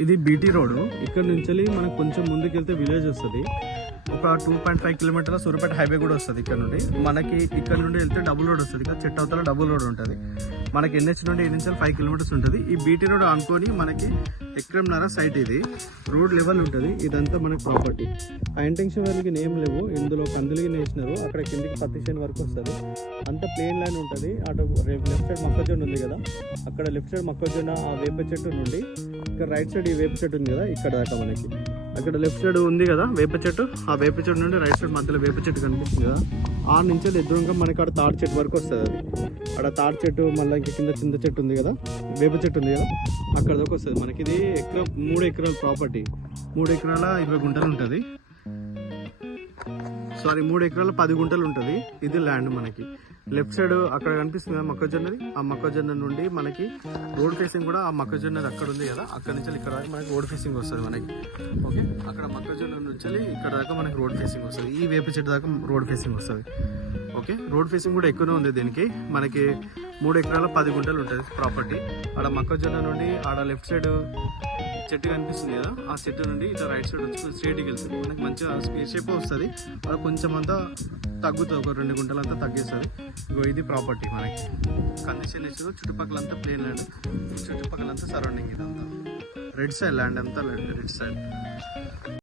ఇది BT road. ఇక్కడ నుంచి మనకు కొంచెం ముందుకు వెళ్తే విలేజ్ వస్తుంది. ఒక 2.5 కిలోమీటర్ల సూర్యాపేట హైవే కూడా వస్తుంది. ఇక్కడ నుండి మనకి ఇక్కడ నుండి వెళ్తే డబుల్ రోడ్ వస్తుంది. ఇక్కడ చెట్టు అవతల డబుల్ రోడ్ ఉంటుంది. మనకి ఎన్హెచ్ నుండి 5 కిలోమీటర్స్ ఉంటుంది. ఈ బీటీ రోడ్ అనుకొని మనకి ఎకరంన్నర సైట్. ఇది రోడ్ లెవెల్ ఉంటుంది. ఇదంతా మనకి ప్రాపర్టీ. ఆ ఇంటెన్షన్ వాళ్ళకి నేమ్ లేవు. ఇందులో కందులకి వేసినారు. అక్కడ కిందికి పత్తిషన్ వరకు వస్తుంది. అంత ప్లేన్ ల్యాండ్ ఉంటుంది. అటు లెఫ్ట్ సైడ్ మొక్కజొన్న ఉంది కదా, అక్కడ లెఫ్ట్ సైడ్ మొక్కజొన్న ఆ వేప చెట్టు నుండి ఇక్కడ రైట్ సైడ్ ఈ వేప చెట్టు ఉంది కదా, ఇక్కడ దాకా మనకి అక్కడ లెఫ్ట్ సైడ్ ఉంది కదా వేప చెట్టు, ఆ వేప చెట్టు నుండి రైట్ సైడ్ మధ్యలో వేప చెట్టు కనిపిస్తుంది కదా, ఆ నుంచి ఎదురుగా మనకి అక్కడ తాడి చెట్టు వరకు వస్తుంది. అది అక్కడ తాడి చెట్టు మళ్ళీ ఇంక కింద చిన్న చెట్టు ఉంది కదా, వేప చెట్టు ఉంది కదా, అక్కడ దాకా వస్తుంది. మనకి ఇది 3 ఎకరాల ప్రాపర్టీ. 3 ఎకరాల 20 గుంటలు ఉంటుంది. 3 ఎకరాల 10 గుంటలు ఉంటుంది. ఇది ల్యాండ్ మనకి లెఫ్ట్ సైడ్ అక్కడ కనిపిస్తుంది కదా మొక్కజొన్నది, ఆ మొక్కజొన్న నుండి మనకి రోడ్ ఫేసింగ్ కూడా ఆ మొక్కజొన్నది అక్కడ ఉంది కదా, అక్కడ నుంచి ఇక్కడ దాకా మనకి రోడ్ ఫేసింగ్ వస్తుంది మనకి. ఓకే, అక్కడ మొక్కజొన్న నుంచి ఇక్కడ దాకా మనకి రోడ్ ఫేసింగ్ వస్తుంది. ఈ వేప చెట్టు దాకా రోడ్ ఫేసింగ్ వస్తుంది. ఓకే, రోడ్ ఫేసింగ్ కూడా ఎక్కువనే ఉంది దీనికి. మనకి 3 ఎకరాల 10 గుంటలు ఉంటుంది ప్రాపర్టీ. ఆడ మొక్కజొన్న నుండి ఆడ లెఫ్ట్ సైడ్ చెట్టు కనిపిస్తుంది కదా, ఆ చెట్టు నుండి ఇట్లా రైట్ సైడ్ వచ్చి స్ట్రేట్కి వెళ్తుంది. మనకి మంచిగా స్పేస్ షేప్ వస్తుంది. అక్కడ కొంచెం అంతా తగ్గుతుంది, ఒక 2 గుంటలు అంతా తగ్గిస్తుంది. ఇది ప్రాపర్టీ మనకి కండిషన్ ఇచ్చి చుట్టుపక్కలంతా ప్లేన్ ల్యాండ్, చుట్టుపక్కలంతా సరౌండింగ్. ఇదంతా రెడ్ సైడ్ ల్యాండ్ అంతా రెడ్ సైడ్.